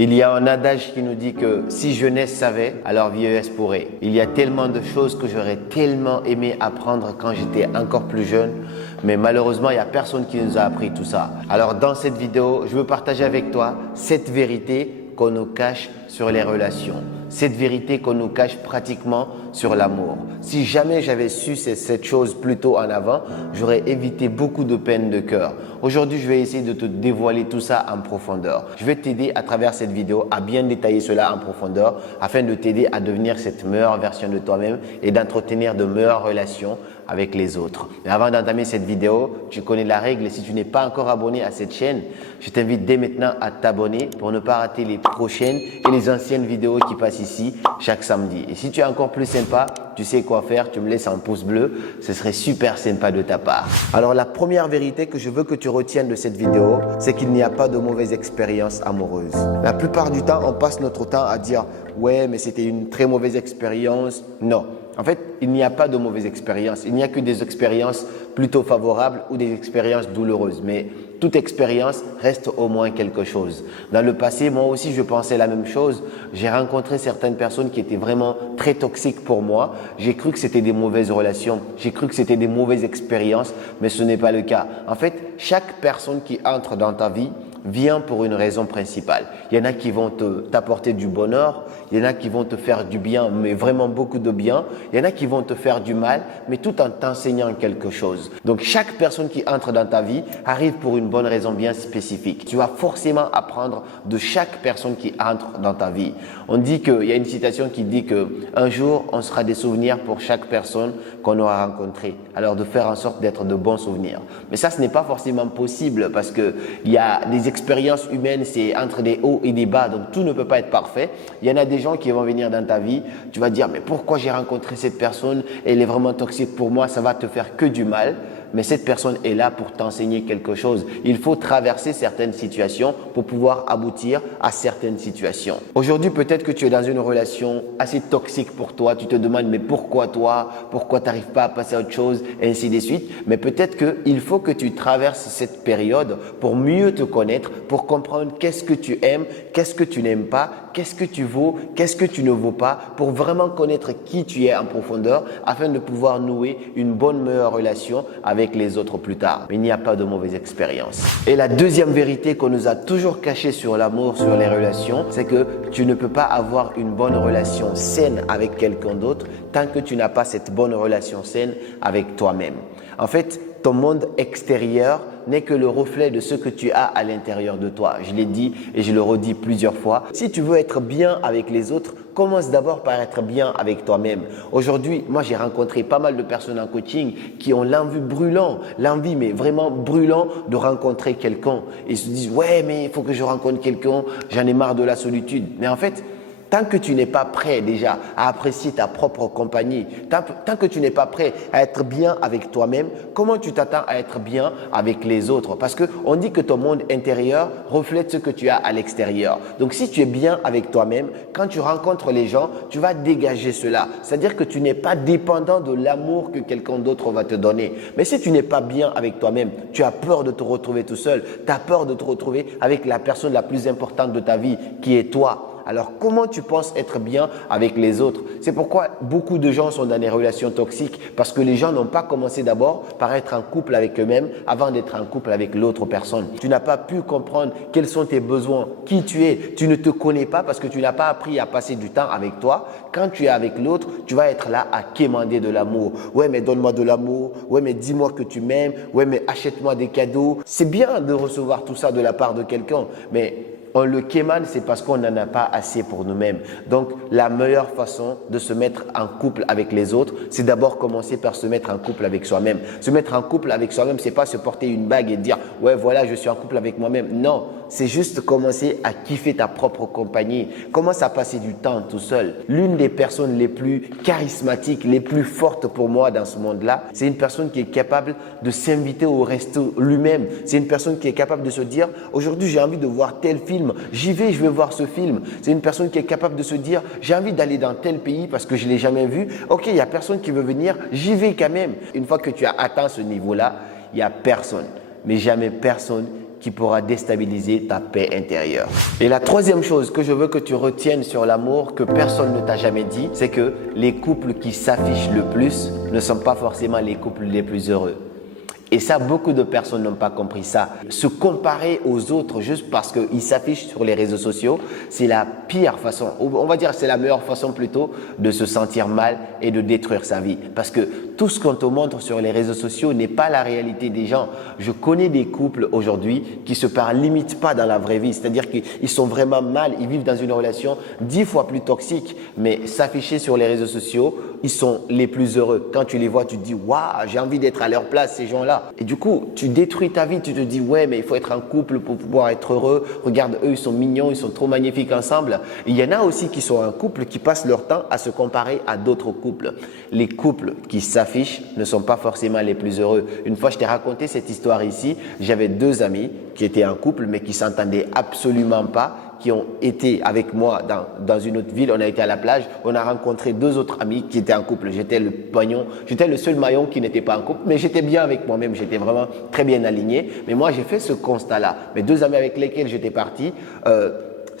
Il y a un adage qui nous dit que si jeunesse savait, alors vieillesse pourrait. Il y a tellement de choses que j'aurais tellement aimé apprendre quand j'étais encore plus jeune, mais malheureusement, il n'y a personne qui nous a appris tout ça. Alors dans cette vidéo, je veux partager avec toi cette vérité qu'on nous cache sur les relations. Cette vérité qu'on nous cache pratiquement sur l'amour. Si jamais j'avais su cette chose plus tôt en avant, j'aurais évité beaucoup de peine de cœur. Aujourd'hui, je vais essayer de te dévoiler tout ça en profondeur. Je vais t'aider à travers cette vidéo à bien détailler cela en profondeur afin de t'aider à devenir cette meilleure version de toi-même et d'entretenir de meilleures relations avec les autres. Mais avant d'entamer cette vidéo, tu connais la règle et si tu n'es pas encore abonné à cette chaîne, je t'invite dès maintenant à t'abonner pour ne pas rater les prochaines et les anciennes vidéos qui passent ici chaque samedi. Et si tu es encore plus sympa, tu sais quoi faire, tu me laisses un pouce bleu, ce serait super sympa de ta part. Alors la première vérité que je veux que tu retiennes de cette vidéo, c'est qu'il n'y a pas de mauvaise expérience amoureuse. La plupart du temps, on passe notre temps à dire « ouais, mais c'était une très mauvaise expérience ». Non. En fait, il n'y a pas de mauvaise expérience. Il n'y a que des expériences plutôt favorables ou des expériences douloureuses. Mais toute expérience reste au moins quelque chose. Dans le passé, moi aussi, je pensais la même chose. J'ai rencontré certaines personnes qui étaient vraiment très toxiques pour moi. J'ai cru que c'était des mauvaises relations. J'ai cru que c'était des mauvaises expériences, mais ce n'est pas le cas. En fait, chaque personne qui entre dans ta vie vient pour une raison principale. Il y en a qui vont t'apporter du bonheur, il y en a qui vont te faire du bien, mais vraiment beaucoup de bien. Il y en a qui vont te faire du mal, mais tout en t'enseignant quelque chose. Donc, chaque personne qui entre dans ta vie arrive pour une bonne raison bien spécifique. Tu vas forcément apprendre de chaque personne qui entre dans ta vie. On dit qu'il y a une citation qui dit qu'un jour, on sera des souvenirs pour chaque personne qu'on aura rencontrée. Alors, de faire en sorte d'être de bons souvenirs. Mais ça, ce n'est pas forcément possible parce qu'il y a des expériences humaines, c'est entre des hauts et des bas, donc tout ne peut pas être parfait. Il y en a des gens qui vont venir dans ta vie, tu vas dire mais pourquoi j'ai rencontré cette personne, elle est vraiment toxique pour moi, ça va te faire que du mal. Mais cette personne est là pour t'enseigner quelque chose. Il faut traverser certaines situations pour pouvoir aboutir à certaines situations. Aujourd'hui, peut-être que tu es dans une relation assez toxique pour toi. Tu te demandes, mais pourquoi toi? Pourquoi tu n'arrives pas à passer à autre chose? Et ainsi de suite. Mais peut-être qu'il faut que tu traverses cette période pour mieux te connaître, pour comprendre qu'est-ce que tu aimes, qu'est-ce que tu n'aimes pas, qu'est-ce que tu vaux, qu'est-ce que tu ne vaux pas, pour vraiment connaître qui tu es en profondeur afin de pouvoir nouer une bonne, meilleure relation avec les autres plus tard. Mais il n'y a pas de mauvaise expérience. Et la deuxième vérité qu'on nous a toujours cachée sur l'amour, sur les relations, c'est que tu ne peux pas avoir une bonne relation saine avec quelqu'un d'autre tant que tu n'as pas cette bonne relation saine avec toi-même. En fait, ton monde extérieur n'est que le reflet de ce que tu as à l'intérieur de toi. Je l'ai dit et je le redis plusieurs fois. Si tu veux être bien avec les autres, commence d'abord par être bien avec toi-même. Aujourd'hui, moi j'ai rencontré pas mal de personnes en coaching qui ont l'envie brûlant, l'envie mais vraiment brûlant de rencontrer quelqu'un. Ils se disent « ouais mais il faut que je rencontre quelqu'un, j'en ai marre de la solitude ». Mais en fait, tant que tu n'es pas prêt déjà à apprécier ta propre compagnie, tant que tu n'es pas prêt à être bien avec toi-même, comment tu t'attends à être bien avec les autres? Parce qu'on dit que ton monde intérieur reflète ce que tu as à l'extérieur. Donc, si tu es bien avec toi-même, quand tu rencontres les gens, tu vas dégager cela. C'est-à-dire que tu n'es pas dépendant de l'amour que quelqu'un d'autre va te donner. Mais si tu n'es pas bien avec toi-même, tu as peur de te retrouver tout seul, tu as peur de te retrouver avec la personne la plus importante de ta vie qui est toi. Alors, comment tu penses être bien avec les autres? C'est pourquoi beaucoup de gens sont dans des relations toxiques parce que les gens n'ont pas commencé d'abord par être en couple avec eux-mêmes avant d'être en couple avec l'autre personne. Tu n'as pas pu comprendre quels sont tes besoins, qui tu es. Tu ne te connais pas parce que tu n'as pas appris à passer du temps avec toi. Quand tu es avec l'autre, tu vas être là à quémander de l'amour. Ouais, mais donne-moi de l'amour. Ouais, mais dis-moi que tu m'aimes. Ouais, mais achète-moi des cadeaux. C'est bien de recevoir tout ça de la part de quelqu'un, mais on le quémane, c'est parce qu'on n'en a pas assez pour nous-mêmes. Donc, la meilleure façon de se mettre en couple avec les autres, c'est d'abord commencer par se mettre en couple avec soi-même. Se mettre en couple avec soi-même, c'est pas se porter une bague et dire « ouais, voilà, je suis en couple avec moi-même ». Non, c'est juste commencer à kiffer ta propre compagnie. Commence à passer du temps tout seul. L'une des personnes les plus charismatiques, les plus fortes pour moi dans ce monde-là, c'est une personne qui est capable de s'inviter au resto lui-même. C'est une personne qui est capable de se dire « aujourd'hui, j'ai envie de voir tel film, j'y vais, je vais voir ce film ». C'est une personne qui est capable de se dire « j'ai envie d'aller dans tel pays parce que je ne l'ai jamais vu. Ok, il n'y a personne qui veut venir, j'y vais quand même ». Une fois que tu as atteint ce niveau-là, il n'y a personne, mais jamais personne qui pourra déstabiliser ta paix intérieure. Et la troisième chose que je veux que tu retiennes sur l'amour, que personne ne t'a jamais dit, c'est que les couples qui s'affichent le plus ne sont pas forcément les couples les plus heureux. Et ça, beaucoup de personnes n'ont pas compris ça. Se comparer aux autres juste parce qu'ils s'affichent sur les réseaux sociaux, c'est la pire façon, on va dire c'est la meilleure façon plutôt de se sentir mal et de détruire sa vie. Parce que tout ce qu'on te montre sur les réseaux sociaux n'est pas la réalité des gens. Je connais des couples aujourd'hui qui se parlent limite pas dans la vraie vie. C'est-à-dire qu'ils sont vraiment mal, ils vivent dans une relation 10 fois plus toxique. Mais s'afficher sur les réseaux sociaux, ils sont les plus heureux. Quand tu les vois, tu te dis « Waouh, j'ai envie d'être à leur place, ces gens-là ». Et du coup, tu détruis ta vie, tu te dis « Ouais, mais il faut être un couple pour pouvoir être heureux. Regarde, eux, ils sont mignons, ils sont trop magnifiques ensemble. » Il y en a aussi qui sont un couple qui passent leur temps à se comparer à d'autres couples. Les couples qui s'affichent ne sont pas forcément les plus heureux. Une fois, je t'ai raconté cette histoire ici. J'avais deux amis qui étaient un couple, mais qui s'entendaient absolument pas, qui ont été avec moi dans une autre ville. On a été à la plage. On a rencontré deux autres amis qui étaient en couple. J'étais le seul maillon qui n'était pas en couple, mais j'étais bien avec moi-même. J'étais vraiment très bien aligné. Mais moi, j'ai fait ce constat-là. Mes deux amis avec lesquels j'étais parti,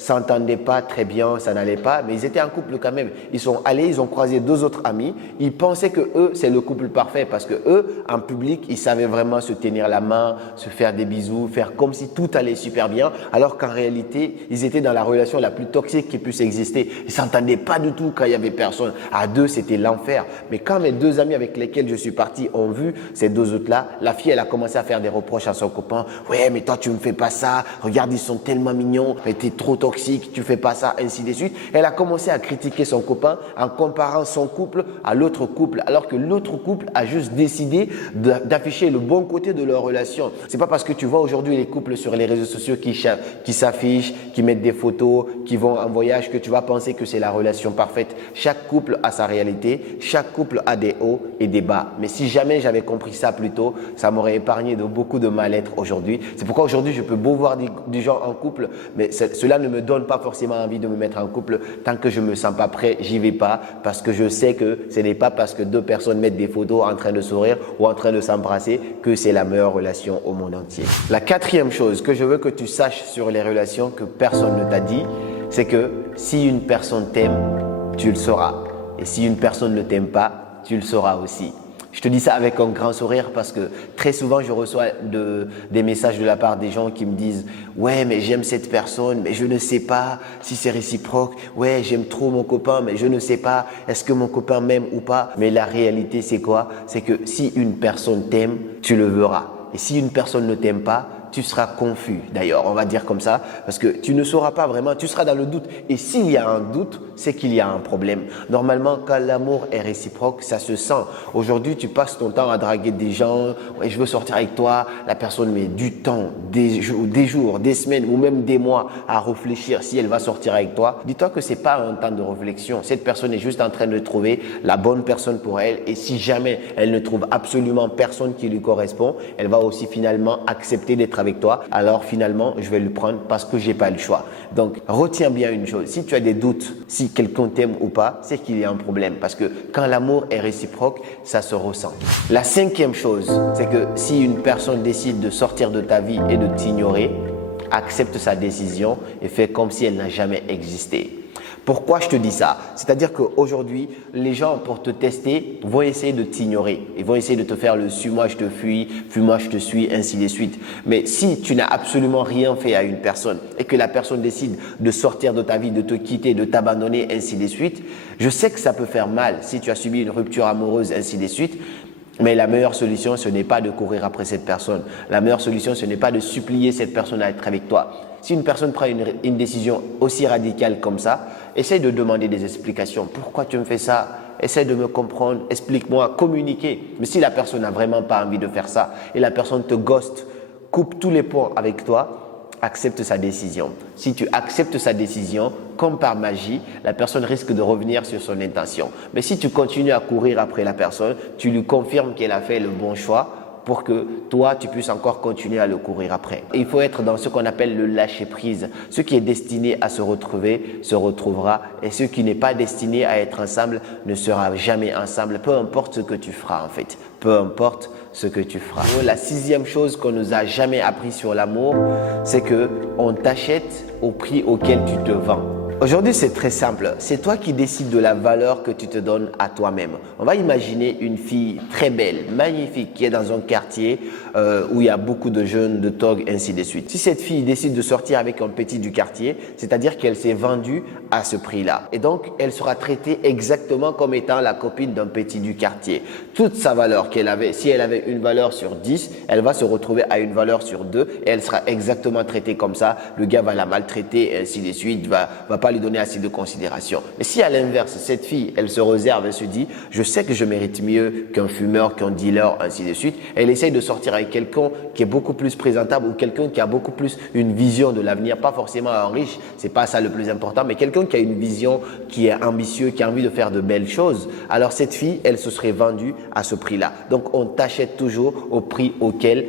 s'entendaient pas très bien, ça n'allait pas, mais ils étaient en couple quand même. Ils sont allés, ils ont croisé deux autres amis. Ils pensaient que eux, c'est le couple parfait parce que eux, en public, ils savaient vraiment se tenir la main, se faire des bisous, faire comme si tout allait super bien, alors qu'en réalité, ils étaient dans la relation la plus toxique qui puisse exister. Ils s'entendaient pas du tout quand il y avait personne. À deux, c'était l'enfer. Mais quand mes deux amis avec lesquels je suis parti ont vu ces deux autres-là, la fille, elle a commencé à faire des reproches à son copain. Ouais, mais toi, tu me fais pas ça. Regarde, ils sont tellement mignons. Mais t'es trop toxique, tu fais pas ça, ainsi de suite. Elle a commencé à critiquer son copain en comparant son couple à l'autre couple, alors que l'autre couple a juste décidé d'afficher le bon côté de leur relation. C'est pas parce que tu vois aujourd'hui les couples sur les réseaux sociaux qui s'affichent, qui mettent des photos, qui vont en voyage que tu vas penser que c'est la relation parfaite. Chaque couple a sa réalité, chaque couple a des hauts et des bas. Mais si jamais j'avais compris ça plus tôt, ça m'aurait épargné de beaucoup de mal-être aujourd'hui. C'est pourquoi aujourd'hui je peux beau voir des gens en couple, mais cela ne me donne pas forcément envie de me mettre en couple. Tant que je me sens pas prêt, j'y vais pas parce que je sais que ce n'est pas parce que deux personnes mettent des photos en train de sourire ou en train de s'embrasser que c'est la meilleure relation au monde entier. La quatrième chose que je veux que tu saches sur les relations que personne ne t'a dit, c'est que si une personne t'aime, tu le sauras. Et si une personne ne t'aime pas, tu le sauras aussi. Je te dis ça avec un grand sourire parce que très souvent, je reçois des messages de la part des gens qui me disent « Ouais, mais j'aime cette personne, mais je ne sais pas si c'est réciproque. Ouais, j'aime trop mon copain, mais je ne sais pas est-ce que mon copain m'aime ou pas. » Mais la réalité, c'est quoi? C'est que si une personne t'aime, tu le verras. Et si une personne ne t'aime pas, tu seras confus. D'ailleurs, on va dire comme ça, parce que tu ne sauras pas vraiment, tu seras dans le doute. Et s'il y a un doute, c'est qu'il y a un problème. Normalement, quand l'amour est réciproque, ça se sent. Aujourd'hui, tu passes ton temps à draguer des gens. Ouais, je veux sortir avec toi. La personne met du temps, des jours, des semaines ou même des mois à réfléchir si elle va sortir avec toi. Dis-toi que c'est pas un temps de réflexion. Cette personne est juste en train de trouver la bonne personne pour elle. Et si jamais elle ne trouve absolument personne qui lui correspond, elle va aussi finalement accepter d'être avec toi. Alors finalement, je vais le prendre parce que j'ai pas le choix. Donc, retiens bien une chose. Si tu as des doutes, si quelqu'un t'aime ou pas, c'est qu'il y a un problème. Parce que quand l'amour est réciproque, ça se ressent. La cinquième chose, c'est que si une personne décide de sortir de ta vie et de t'ignorer, accepte sa décision et fais comme si elle n'a jamais existé. Pourquoi je te dis ça? C'est-à-dire qu'aujourd'hui, les gens pour te tester vont essayer de t'ignorer. Ils vont essayer de te faire le « suis-moi, je te fuis, fuis-moi, je te suis », ainsi de suite. Mais si tu n'as absolument rien fait à une personne et que la personne décide de sortir de ta vie, de te quitter, de t'abandonner, ainsi de suite, je sais que ça peut faire mal si tu as subi une rupture amoureuse, ainsi de suite. Mais la meilleure solution, ce n'est pas de courir après cette personne. La meilleure solution, ce n'est pas de supplier cette personne à être avec toi. Si une personne prend une décision aussi radicale comme ça, essaye de demander des explications. Pourquoi tu me fais ça? Essaye de me comprendre, explique-moi, communiquer. Mais si la personne n'a vraiment pas envie de faire ça et la personne te ghoste, coupe tous les ponts avec toi, accepte sa décision. Si tu acceptes sa décision, comme par magie, la personne risque de revenir sur son intention. Mais si tu continues à courir après la personne, tu lui confirmes qu'elle a fait le bon choix pour que toi, tu puisses encore continuer à le courir après. Il faut être dans ce qu'on appelle le lâcher-prise. Ce qui est destiné à se retrouver, se retrouvera. Et ce qui n'est pas destiné à être ensemble, ne sera jamais ensemble. Peu importe ce que tu feras en fait. Peu importe ce que tu feras. La sixième chose qu'on nous a jamais appris sur l'amour, c'est que on t'achète au prix auquel tu te vends. Aujourd'hui, c'est très simple. C'est toi qui décides de la valeur que tu te donnes à toi-même. On va imaginer une fille très belle, magnifique, qui est dans un quartier où il y a beaucoup de jeunes, de togs, ainsi de suite. Si cette fille décide de sortir avec un petit du quartier, c'est-à-dire qu'elle s'est vendue à ce prix-là. Et donc, elle sera traitée exactement comme étant la copine d'un petit du quartier. Toute sa valeur qu'elle avait, si elle avait une valeur sur 10, elle va se retrouver à une valeur sur 2 et elle sera exactement traitée comme ça. Le gars va la maltraiter, ainsi de suite, va pas lui donner assez de considération. Mais si à l'inverse, cette fille, elle se réserve, elle se dit, je sais que je mérite mieux qu'un fumeur, qu'un dealer, ainsi de suite. Elle essaye de sortir avec quelqu'un qui est beaucoup plus présentable ou quelqu'un qui a beaucoup plus une vision de l'avenir, pas forcément un riche, c'est pas ça le plus important, mais quelqu'un qui a une vision, qui est ambitieux, qui a envie de faire de belles choses. Alors cette fille, elle se serait vendue à ce prix-là. Donc on t'achète toujours au prix auquel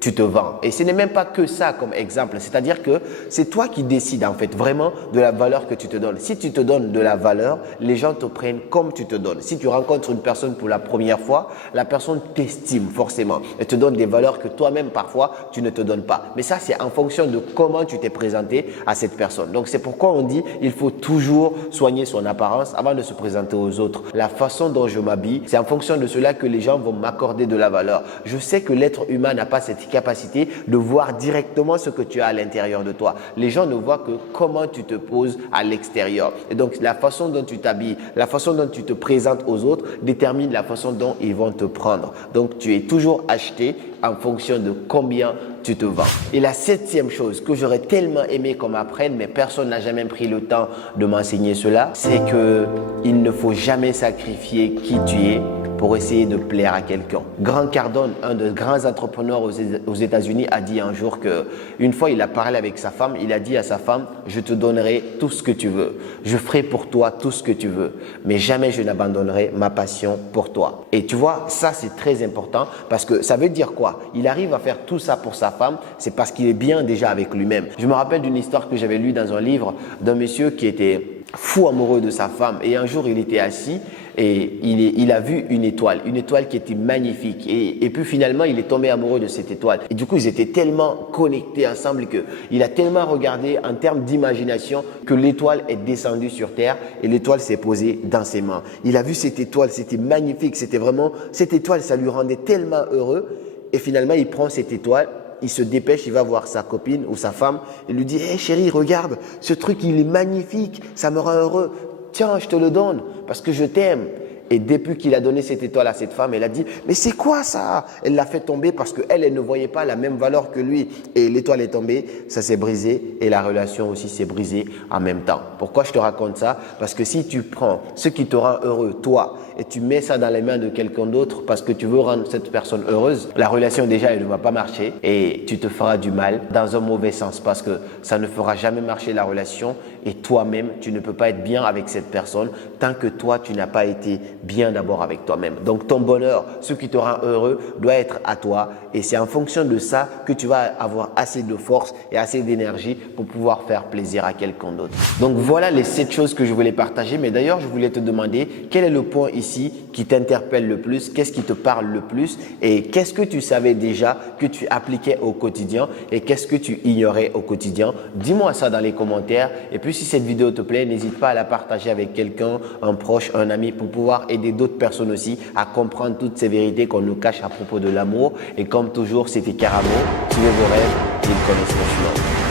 tu te vends. Et ce n'est même pas que ça comme exemple. C'est-à-dire que c'est toi qui décides en fait vraiment de la valeur que tu te donnes. Si tu te donnes de la valeur, les gens te prennent comme tu te donnes. Si tu rencontres une personne pour la première fois, la personne t'estime forcément et te donne des valeurs que toi-même parfois tu ne te donnes pas. Mais ça, c'est en fonction de comment tu t'es présenté à cette personne. Donc c'est pourquoi on dit il faut toujours soigner son apparence avant de se présenter aux autres. La façon dont je m'habille, c'est en fonction de cela que les gens vont m'accorder de la valeur. Je sais que l'être humain n'a pas cette capacité de voir directement ce que tu as à l'intérieur de toi. Les gens ne voient que comment tu te poses à l'extérieur. Et donc, la façon dont tu t'habilles, la façon dont tu te présentes aux autres détermine la façon dont ils vont te prendre. Donc, tu es toujours acheté en fonction de combien tu te vends. Et la septième chose que j'aurais tellement aimé qu'on m'apprenne, mais personne n'a jamais pris le temps de m'enseigner cela, c'est que il ne faut jamais sacrifier qui tu es pour essayer de plaire à quelqu'un. Grant Cardone, un des grands entrepreneurs aux États-Unis, a dit un jour qu'une fois, il a parlé avec sa femme. Il a dit à sa femme, je te donnerai tout ce que tu veux. Je ferai pour toi tout ce que tu veux. Mais jamais je n'abandonnerai ma passion pour toi. Et tu vois, ça, c'est très important parce que ça veut dire quoi? Il arrive à faire tout ça pour sa femme. C'est parce qu'il est bien déjà avec lui-même. Je me rappelle d'une histoire que j'avais lue dans un livre d'un monsieur qui était fou amoureux de sa femme. Et un jour, il était assis et il a vu une étoile qui était magnifique. Et puis finalement, il est tombé amoureux de cette étoile. Et du coup, ils étaient tellement connectés ensemble qu'il a tellement regardé en termes d'imagination que l'étoile est descendue sur terre et l'étoile s'est posée dans ses mains. Il a vu cette étoile, c'était magnifique. C'était vraiment, cette étoile, ça lui rendait tellement heureux. Et finalement, il prend cette étoile. Il se dépêche, il va voir sa copine ou sa femme et lui dit « Hey chérie, regarde, ce truc, il est magnifique, ça me rend heureux. Tiens, je te le donne parce que je t'aime. » Et depuis qu'il a donné cette étoile à cette femme, elle a dit « Mais c'est quoi ça ?» Elle l'a fait tomber parce qu'elle ne voyait pas la même valeur que lui. Et l'étoile est tombée, ça s'est brisé et la relation aussi s'est brisée en même temps. Pourquoi je te raconte ça? Parce que si tu prends ce qui te rend heureux, toi, et tu mets ça dans les mains de quelqu'un d'autre parce que tu veux rendre cette personne heureuse, la relation déjà, elle ne va pas marcher et tu te feras du mal dans un mauvais sens parce que ça ne fera jamais marcher la relation et toi-même, tu ne peux pas être bien avec cette personne tant que toi, tu n'as pas été bien d'abord avec toi-même. Donc, ton bonheur, ce qui te rend heureux, doit être à toi et c'est en fonction de ça que tu vas avoir assez de force et assez d'énergie pour pouvoir faire plaisir à quelqu'un d'autre. Donc, voilà les 7 choses que je voulais partager. Mais d'ailleurs, je voulais te demander quel est le point ici qui t'interpelle le plus, qu'est-ce qui te parle le plus et qu'est-ce que tu savais déjà que tu appliquais au quotidien et qu'est-ce que tu ignorais au quotidien. Dis-moi ça dans les commentaires et puis si cette vidéo te plaît, n'hésite pas à la partager avec quelqu'un, un proche, un ami pour pouvoir aider d'autres personnes aussi à comprendre toutes ces vérités qu'on nous cache à propos de l'amour. Et comme toujours, c'était Karamo, suivez vos rêves, ils connaissent le chemin.